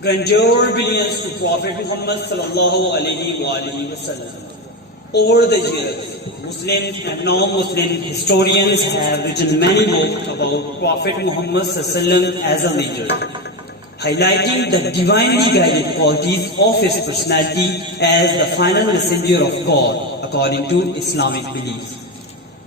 Grandeur belongs to Prophet Muhammad sallallahu alaihi wasallam. Over the years, Muslim and non-Muslim historians have written many books about Prophet Muhammad sallallahu as a leader, highlighting the divinely guided qualities of his personality as the final messenger of God according to Islamic beliefs.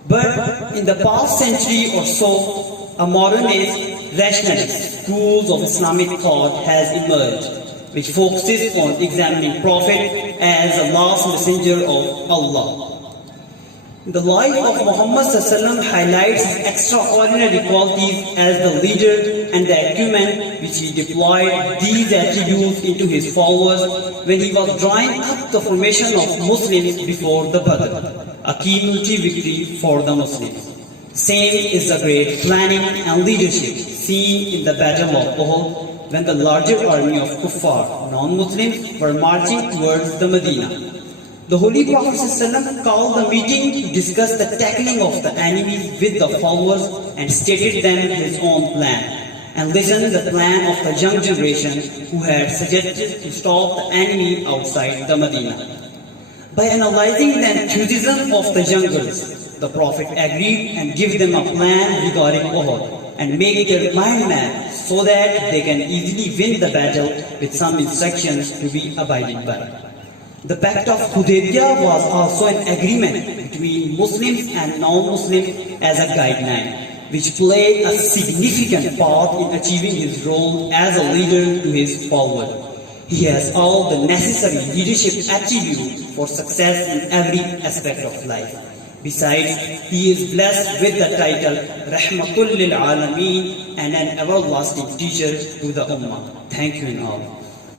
But in the past century or so, a modernist, rationalist schools of Islamic thought has emerged, which focuses on examining Prophet as the last messenger of Allah. The life of Muhammad ﷺ highlights his extraordinary qualities as the leader and the acumen which he deployed these attributes into his followers when he was drawing up the formation of Muslims before the Badr, a key military victory for the Muslims. Same is the great planning and leadership seen in the Battle of Uhud when the larger army of Kuffar, non-Muslims, were marching towards the Medina. The Holy Prophet ﷺ called the meeting to discuss the tackling of the enemies with the followers and stated them his own plan, and listened the plan of the young generation who had suggested to stop the enemy outside the Medina. By analyzing the enthusiasm of the young girls, the Prophet agreed and gave them a plan regarding Uhud and make their mind map so that they can easily win the battle with some instructions to be abided by. The Pact of Hudaybiyah was also an agreement between Muslims and non-Muslims as a guideline, which played a significant part in achieving his role as a leader to his followers. He has all the necessary leadership attributes for success in every aspect of life. Besides, he is blessed with the title Rahmatul lil Alameen and an everlasting teacher to the Ummah. Thank you in all.